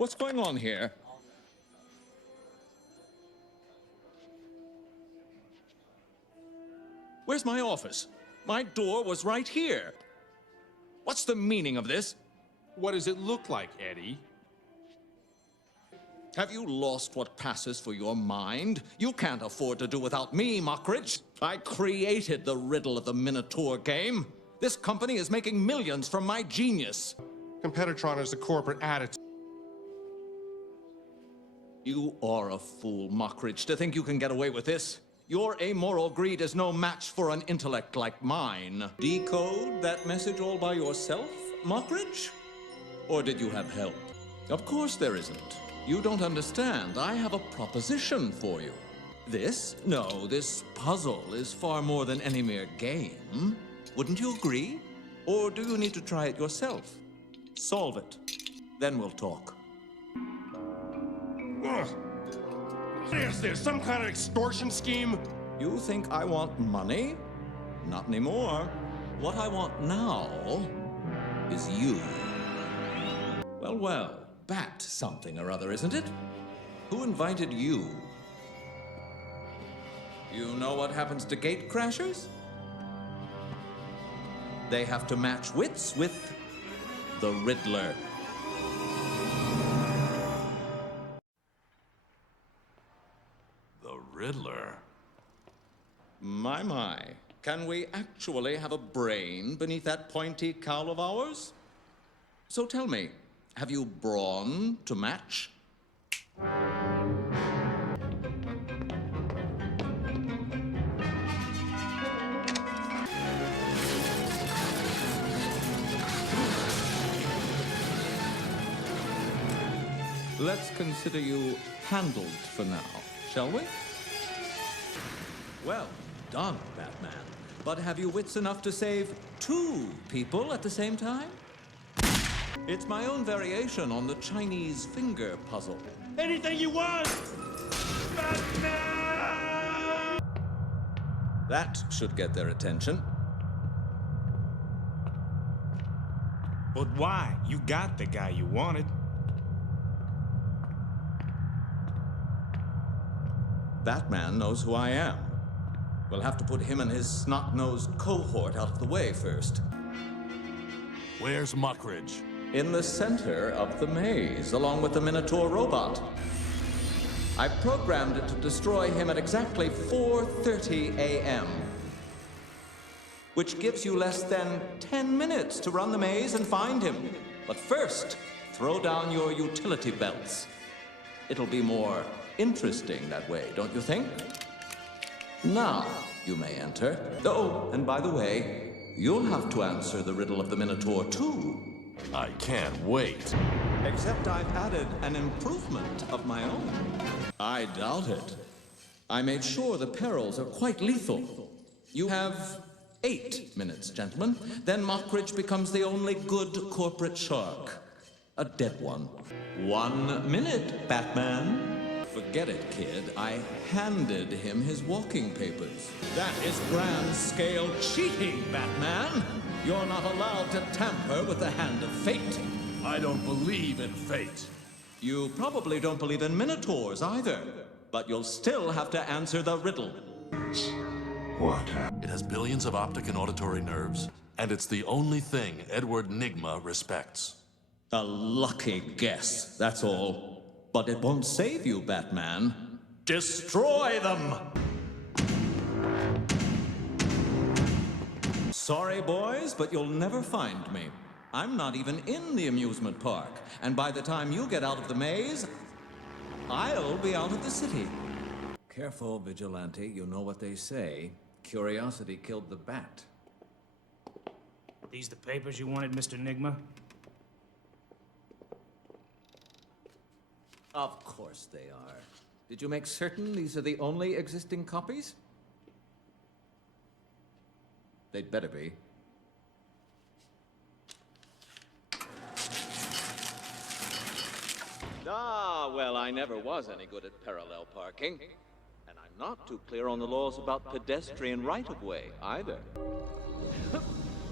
What's going on here? Where's my office? My door was right here. What's the meaning of this? What does it look like, Eddie? Have you lost what passes for your mind? You can't afford to do without me, Mockridge. I created the riddle of the Minotaur game. This company is making millions from my genius. Competitron is the corporate attitude. You are a fool, Mockridge, to think you can get away with this. Your amoral greed is no match for an intellect like mine. Decode that message all by yourself, Mockridge? Or did you have help? Of course there isn't. You don't understand. I have a proposition for you. This puzzle is far more than any mere game. Wouldn't you agree? Or do you need to try it yourself? Solve it. Then we'll talk. Ugh. What is this? Some kind of extortion scheme? You think I want money? Not anymore. What I want now is you. Well, bat something or other, isn't it? Who invited you? You know what happens to gate crashers? They have to match wits with the Riddler. The Riddler? My. Can we actually have a brain beneath that pointy cowl of ours? So tell me, have you brawn to match? Let's consider you handled for now, shall we? Well done, Batman. But have you wits enough to save 2 people at the same time? It's my own variation on the Chinese finger puzzle. Anything you want! Batman! That should get their attention. But why? You got the guy you wanted. Batman knows who I am. We'll have to put him and his snot-nosed cohort out of the way first. Where's Mockridge? In the center of the maze, along with the Minotaur robot. I programmed it to destroy him at exactly 4:30 a.m., which gives you less than 10 minutes to run the maze and find him. But first, throw down your utility belts. It'll be more interesting that way, don't you think? Now, you may enter. Oh, and by the way, you'll have to answer the riddle of the Minotaur, too. I can't wait. Except I've added an improvement of my own. I doubt it. I made sure the perils are quite lethal. You have 8 minutes, gentlemen. Then Mockridge becomes the only good corporate shark. A dead one. 1 minute, Batman. Forget it, kid. I handed him his walking papers. That is grand-scale cheating, Batman. You're not allowed to tamper with the hand of fate. I don't believe in fate. You probably don't believe in minotaurs either. But you'll still have to answer the riddle. What? It has billions of optic and auditory nerves, and it's the only thing Edward Nygma respects. A lucky guess, that's all. But it won't save you, Batman. Destroy them! Sorry, boys, but you'll never find me. I'm not even in the amusement park. And by the time you get out of the maze, I'll be out of the city. Careful, Vigilante. You know what they say. Curiosity killed the bat. These the papers you wanted, Mr. Nygma? Of course they are. Did you make certain these are the only existing copies? They'd better be. Ah, well, I never was any good at parallel parking. And I'm not too clear on the laws about pedestrian right-of-way, either.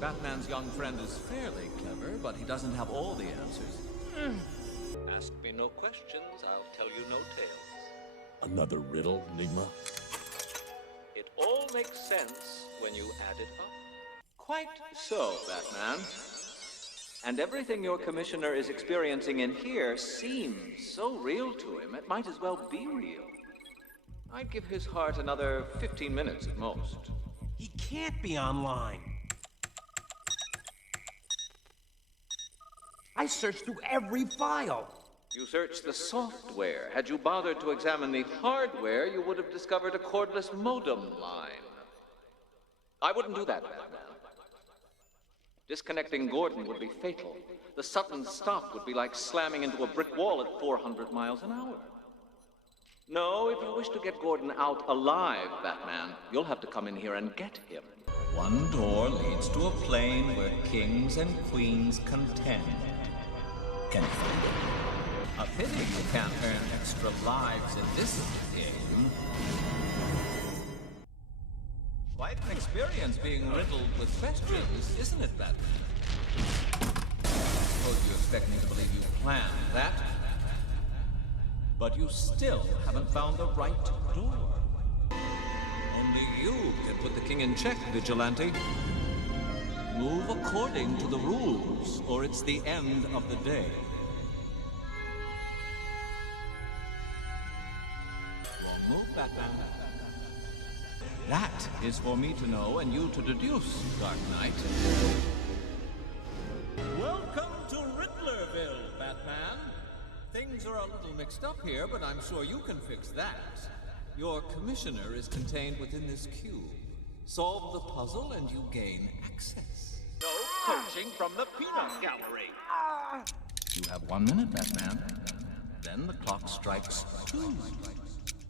Batman's young friend is fairly clever, but he doesn't have all the answers. Ask me no questions, I'll tell you no tales. Another riddle, Nigma? It all makes sense when you add it up. Quite so, Batman. And everything your commissioner is experiencing in here seems so real to him, it might as well be real. I'd give his heart another 15 minutes at most. He can't be online. I searched through every file. You searched the software. Had you bothered to examine the hardware, you would have discovered a cordless modem line. I wouldn't do that, Batman. Disconnecting Gordon would be fatal. The sudden stop would be like slamming into a brick wall at 400 miles an hour. No, if you wish to get Gordon out alive, Batman, you'll have to come in here and get him. One door leads to a plane where kings and queens contend. Can you find it? A pity you can't earn extra lives in this game. Quite an experience being riddled with questions, isn't it, Batman? Suppose you expect me to believe you planned that. But you still haven't found the right door. Only you can put the king in check, Vigilante. Move according to the rules, or it's the end of the day. Wrong move, Batman. That is for me to know and you to deduce, Dark Knight. Welcome to Riddlerville, Batman. Things are a little mixed up here, but I'm sure you can fix that. Your commissioner is contained within this cube. Solve the puzzle and you gain access. No coaching from the peanut gallery. You have 1 minute, Batman. Then the clock strikes 2.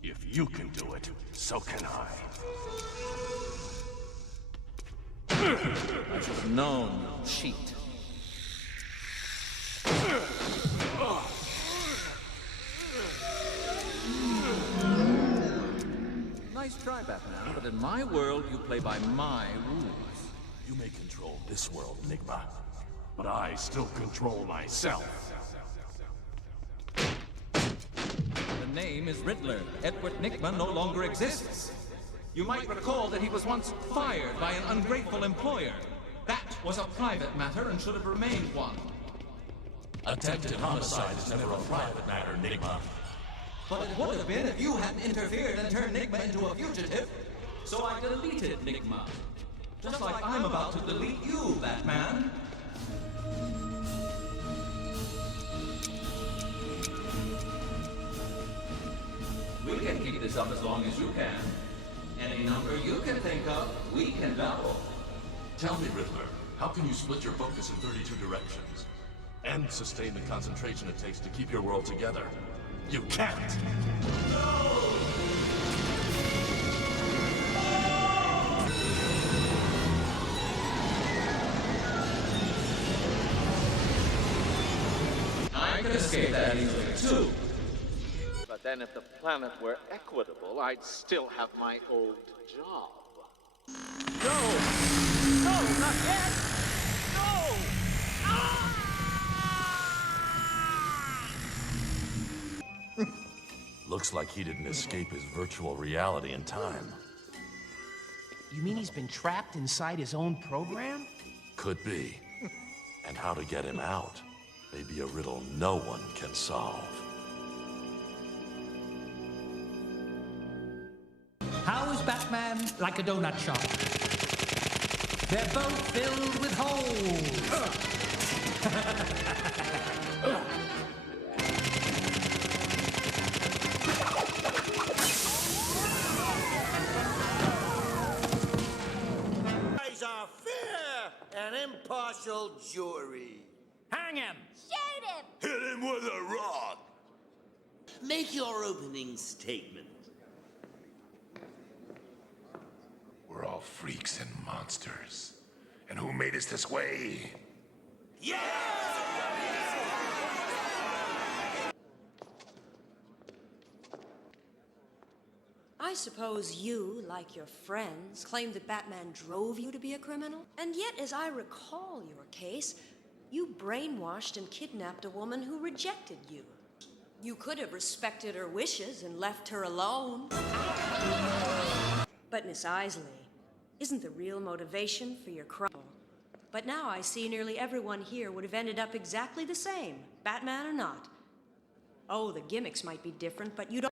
If you can do it, so can I. I should have known, cheat. Nice try, Batman, but in my world, you play by my rules. You may control this world, Nigma. But I still control myself. The name is Riddler. Edward Nigma no longer exists. You might recall that he was once fired by an ungrateful employer. That was a private matter and should have remained one. Attempted homicide is never a private matter, Nigma. But it would have been if you hadn't interfered and turned Nigma into a fugitive. So I deleted Nigma. Just like I'm about to delete you, Batman. We can keep this up as long as you can. Any number you can think of, we can double. Tell me, Riddler, how can you split your focus in 32 directions? And sustain the concentration it takes to keep your world together? You can't! I could escape that easily, too. But then if the planet were equitable, I'd still have my old job. No! No, not yet! No! Looks like he didn't escape his virtual reality in time. You mean he's been trapped inside his own program? Could be. And how to get him out may be a riddle no one can solve. How is Batman like a donut shop? They're both filled with holes. Eyes are fair and impartial jury. Hang him! Shoot him! Hit him with a rock! Make your opening statement. We're all freaks and monsters. And who made us this way? I suppose you, like your friends, claim that Batman drove you to be a criminal? And yet, as I recall your case, you brainwashed and kidnapped a woman who rejected you. You could have respected her wishes and left her alone. But, Miss Isley, isn't the real motivation for your crime? But now I see nearly everyone here would have ended up exactly the same, Batman or not. Oh, the gimmicks might be different, but you don't